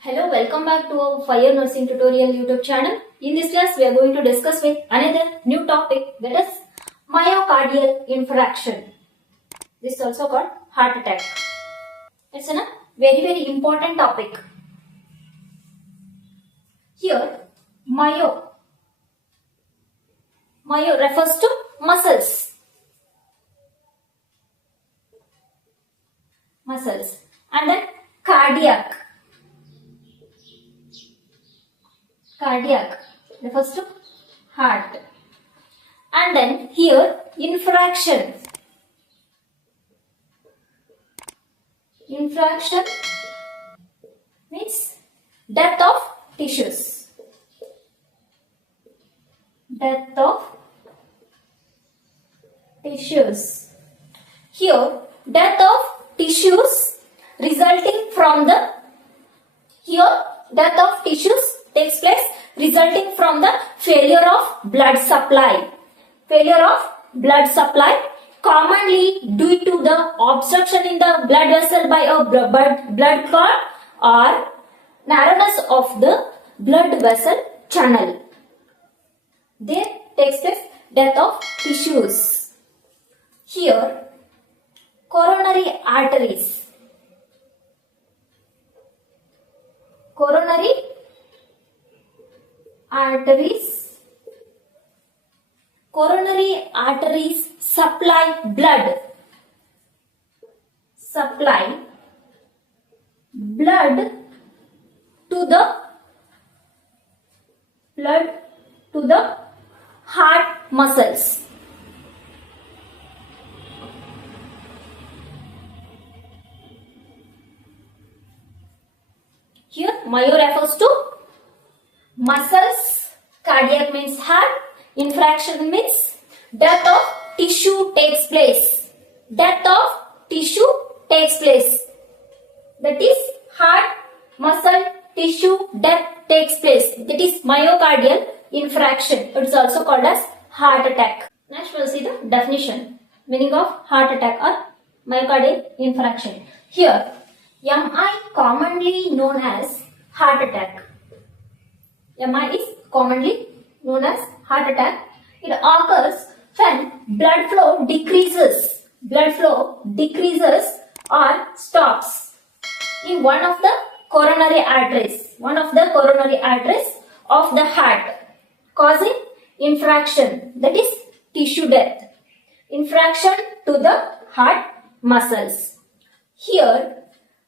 Hello, welcome back to our Fire Nursing Tutorial YouTube channel. In this class, we are going to discuss with another new topic, that is myocardial infarction. This is also called heart attack. It's a very important topic. Here, myo refers to muscles, and then cardiac refers to heart, and then here infraction means death of tissues. Here death of tissues resulting from the takes place resulting from the failure of blood supply. Commonly due to the obstruction in the blood vessel by a blood clot or narrowness of the blood vessel channel. There takes place death of tissues. Here coronary arteries supply blood to the heart muscles. Here myo refers to muscles, cardiac means heart, infraction means death of tissue takes place. That is heart, muscle, tissue, death takes place. That is myocardial infarction. It is also called as heart attack. Next we will see the definition, meaning of heart attack or myocardial infarction. Here MI commonly known as heart attack. MI is commonly known as heart attack. It occurs when blood flow decreases or stops in one of the coronary arteries of the heart, causing infraction, that is tissue death, infraction to the heart muscles. Here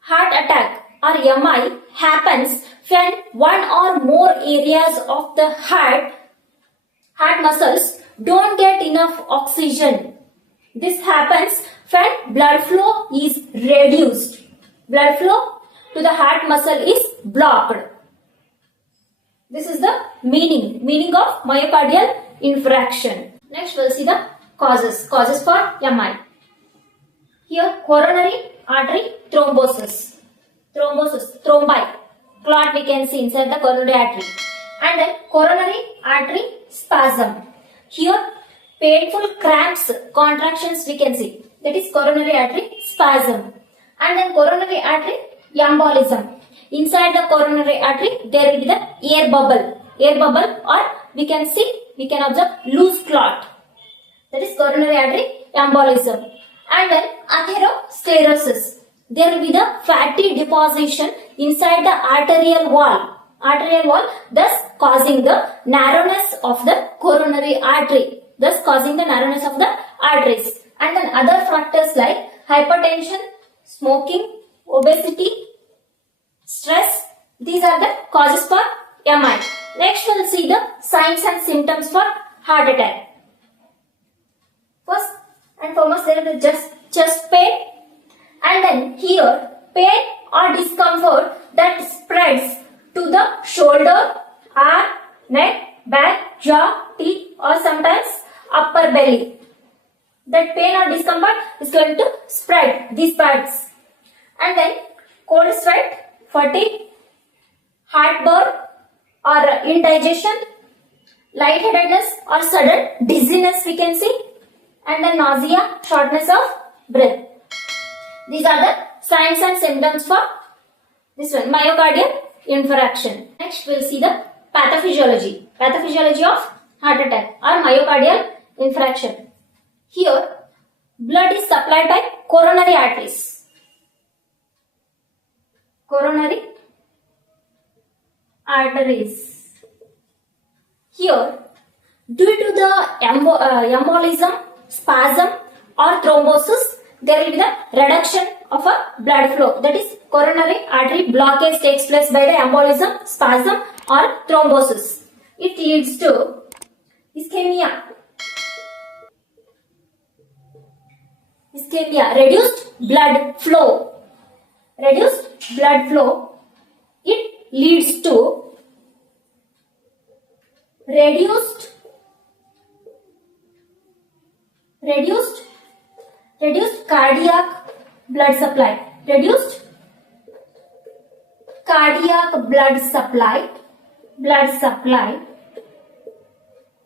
heart attack or MI happens when one or more areas of the heart muscles don't get enough oxygen. This happens when blood flow is reduced. Blood flow to the heart muscle is blocked. This is the meaning of myocardial infarction. Next we will see the causes for MI. Here coronary artery thrombi, clot we can see inside the coronary artery, and then coronary artery spasm. Here painful cramps, contractions we can see, that is coronary artery spasm, and then coronary artery embolism. Inside the coronary artery there will be the air bubble, or we can observe loose clot, that is coronary artery embolism. And then atherosclerosis, there will be the fatty deposition inside the arterial wall, thus causing the narrowness of the coronary artery, and then other factors like hypertension, smoking, obesity, stress, these are the causes for MI. Next we will see the signs and symptoms for heart attack. First and foremost, there is the chest pain, and then here pain or discomfort that spreads to the shoulder, arm, neck, back, jaw, teeth, or sometimes upper belly. That pain or discomfort is going to spread these parts. And then cold sweat, fatigue, heartburn or indigestion, lightheadedness or sudden dizziness we can see, and then nausea, shortness of breath. These are the signs and symptoms for this one, myocardial infraction. Next we'll see the pathophysiology. Pathophysiology of heart attack or myocardial infarction. Here, blood is supplied by coronary arteries. Coronary arteries. Here, due to the embolism, spasm or thrombosis, there will be the reduction of a blood flow. That is, coronary artery blockage takes place by the embolism, spasm or thrombosis. It leads to ischemia. Ischemia, reduced blood flow. Reduced blood flow. It leads to reduced cardiac blood supply. Reduced cardiac blood supply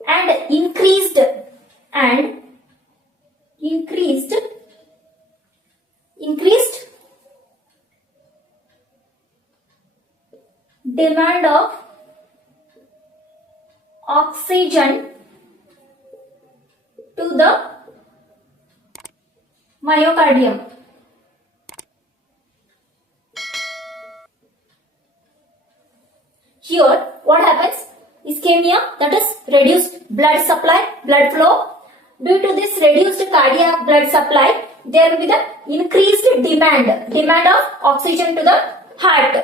and increased demand of oxygen to the myocardium. Here, what happens? Ischemia, that is reduced blood supply, blood flow. Due to this reduced cardiac blood supply, there will be the increased demand of oxygen to the heart.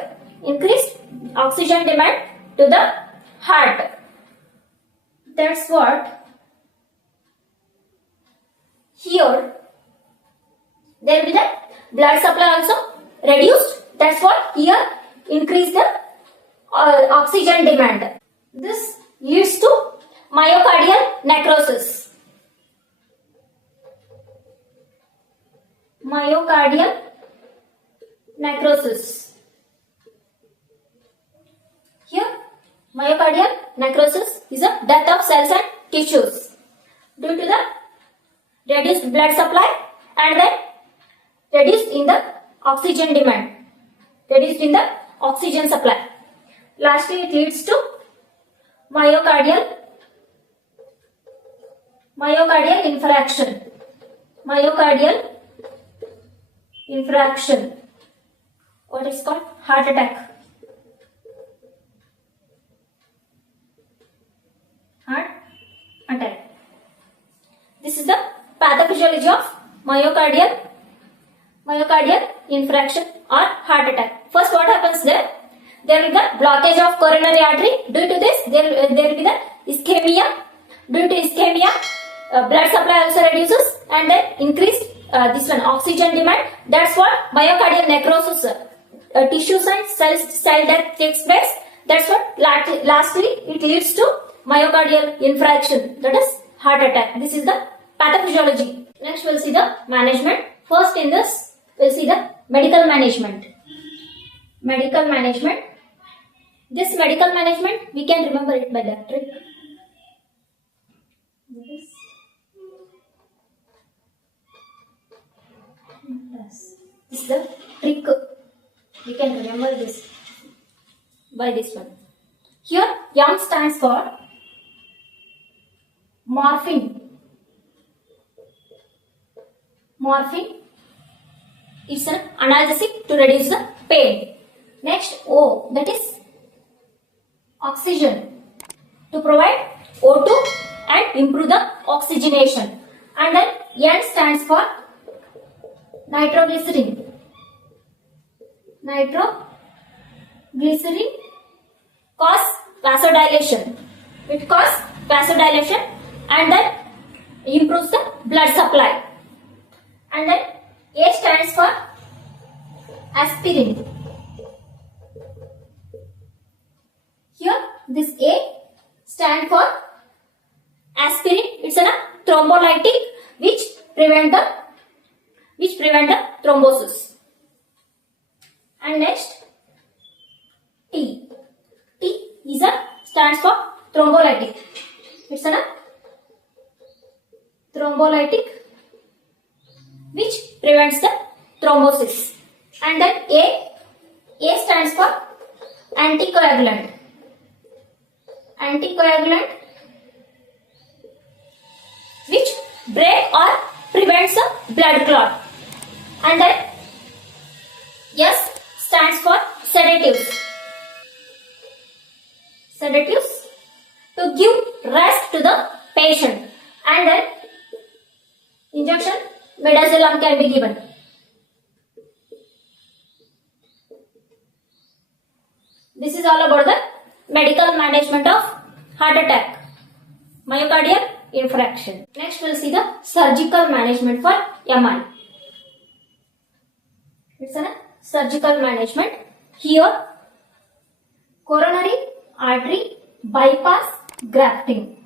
Increased oxygen demand to the heart. That's what. Here, there will be the blood supply also reduced. That's what. Here, increase the oxygen demand. This leads to myocardial necrosis. Myocardial necrosis. Here, myocardial necrosis is a death of cells and tissues due to the reduced blood supply and then reduced in the oxygen demand, reduced in the oxygen supply. Lastly, it leads to myocardial infarction. Myocardial infarction. What is called? Heart attack. Heart attack. This is the pathophysiology of myocardial infarction or heart attack. First, what happens there? There will be the blockage of coronary artery. Due to this, there will be the ischemia. Due to ischemia, blood supply also reduces and then increased oxygen demand. That's what myocardial necrosis, tissues and cell death takes place. That's what lastly it leads to myocardial infarction, that is heart attack. This is the pathophysiology. Next we'll see the management. First in this we'll see the medical management. Medical management. This medical management we can remember it by that trick. This is the trick. We can remember this by this one. Here M stands for morphine. Morphine. It's an analgesic to reduce the pain. Next O, that is oxygen to provide O2 and improve the oxygenation. And then N stands for nitroglycerin. Nitroglycerin cause vasodilation. It causes vasodilation and then improves the blood supply. And then A stands for aspirin. Here this A stands for aspirin. It's a thrombolytic which prevent the thrombosis. And next T. T is stands for thrombolytic. It's a thrombolytic which prevents the thrombosis. And then A stands for anticoagulant which break or prevents a blood clot. And then S stands for sedatives to give rest to the patient. And then injection midazolam can be given. This is all about the medical management of heart attack, myocardial infarction. Next we'll see the surgical management for MI. It's a surgical management. Here, coronary artery bypass grafting.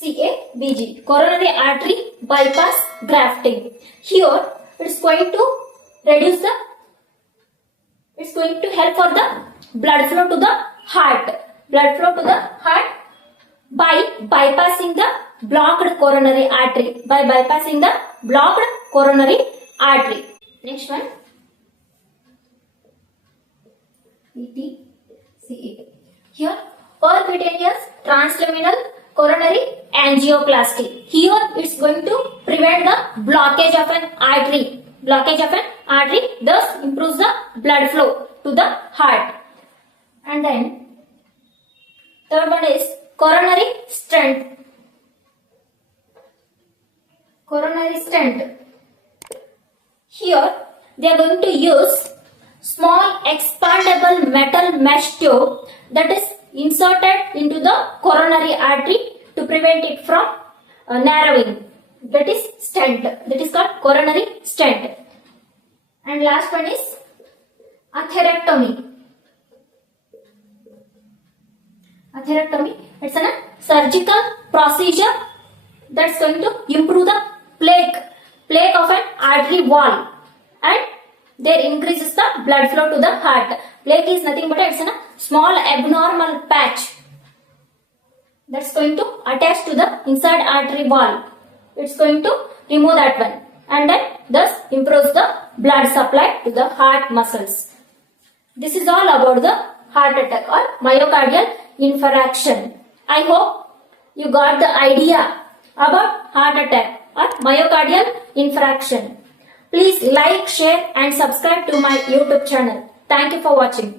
CABG, coronary artery bypass grafting. Here, it's going to help for the blood flow to the heart. By bypassing the blocked coronary artery. Next one. PTCA. Here, percutaneous transluminal coronary angioplasty. Here, it's going to prevent the blockage of an artery. Thus improves the blood flow to the heart. And then third one is coronary stent. Here they are going to use small expandable metal mesh tube that is inserted into the coronary artery to prevent it from narrowing. That is stent. That is called coronary stent. And last one is atherectomy. It's a surgical procedure that's going to improve the plaque of an artery wall, and there increases the blood flow to the heart. Plaque is nothing but it's a small abnormal patch that's going to attach to the inside artery wall. It's going to remove that one, and then thus improves the blood supply to the heart muscles. This is all about the heart attack or myocardial infarction. I hope you got the idea about heart attack or myocardial infarction. Please like, share and subscribe to my YouTube channel. Thank you for watching.